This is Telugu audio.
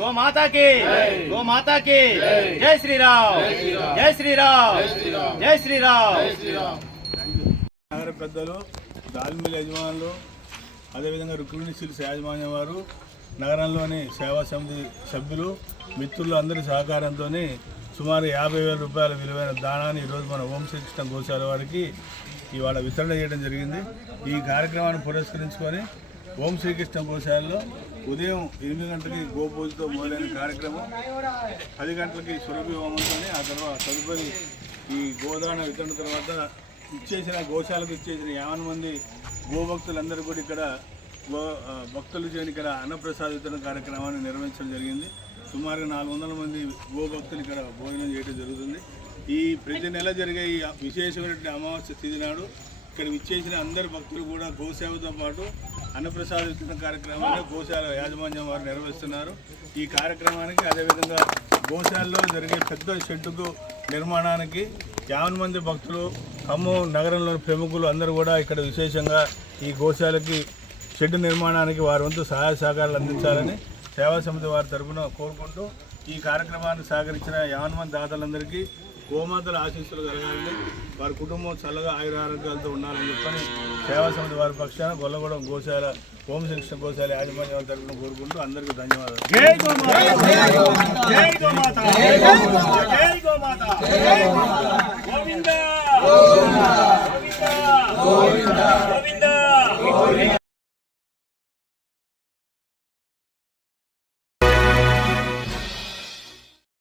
గో మాతాకి గో మాతాకి జై శ్రీరామ్ జై శ్రీరామ్ జై శ్రీరామ్. నగర పెద్దలు, దాల్మిల్ యజమానులు, అదేవిధంగా రుక్మిణి సిల్స్ యాజమాన్యం వారు, నగరంలోని సేవా సమితి సభ్యులు, మిత్రులు అందరి సహకారంతో సుమారు 50,000 రూపాయల విలువైన దానాన్ని ఈరోజు మన ఓం శ్రీకృష్ణ గోశాల వారికి ఇవాళ వితరణ చేయడం జరిగింది. ఈ కార్యక్రమాన్ని పురస్కరించుకొని ఓం శ్రీకృష్ణ గోశాలలో ఉదయం 8 గంటలకి గోపూజతో మొదలైన కార్యక్రమం, 10 గంటలకి సురభి హోమంతో, ఆ తర్వాత తదుపరి ఈ గోదాన వితరణ తర్వాత ఇచ్చేసిన గోశాలకు ఇచ్చేసిన 50 మంది గోభక్తులందరూ కూడా ఇక్కడ భక్తులు చేయని ఇక్కడ అన్నప్రసాద వితరణ కార్యక్రమాన్ని నిర్వహించడం జరిగింది. సుమారుగా 400 మంది గోభక్తులు ఇక్కడ భోజనం చేయడం జరుగుతుంది. ఈ ప్రతి నెల జరిగే ఈ విశేషమైన అమావాస్య తిథి నాడు ఇక్కడ విచ్చేసిన అందరు భక్తులు కూడా గోసేవతో పాటు అన్నప్రసాద వితరణ కార్యక్రమాన్ని గోశాల యాజమాన్యం వారు నిర్వహిస్తున్నారు. ఈ కార్యక్రమానికి అదేవిధంగా గోశాలలో జరిగే పెద్ద షెడ్డుకు నిర్మాణానికి 50 మంది భక్తులు, ఖమ్మం నగరంలోని ప్రముఖులు అందరూ కూడా ఇక్కడ విశేషంగా ఈ గోశాలకి షెడ్డు నిర్మాణానికి వారి వంతు సహాయ సహకారాలు అందించాలని సేవా సమితి వారి తరఫున కోరుకుంటూ ఈ కార్యక్రమాన్ని సహకరించిన 50 మంది దాతలందరికీ గోమాతల ఆశీస్సులు కలగాలని, వారి కుటుంబం చల్లగా ఆయురారోగ్యాలతో ఉండాలని చెప్పని సేవా సమితి వారి పక్షాన గొల్లగూడెం గోశాల ఓం శ్రీకృష్ణ గోశాల యాజమాన్యం తరఫున కోరుకుంటూ అందరికీ ధన్యవాదాలు. గోవిందా.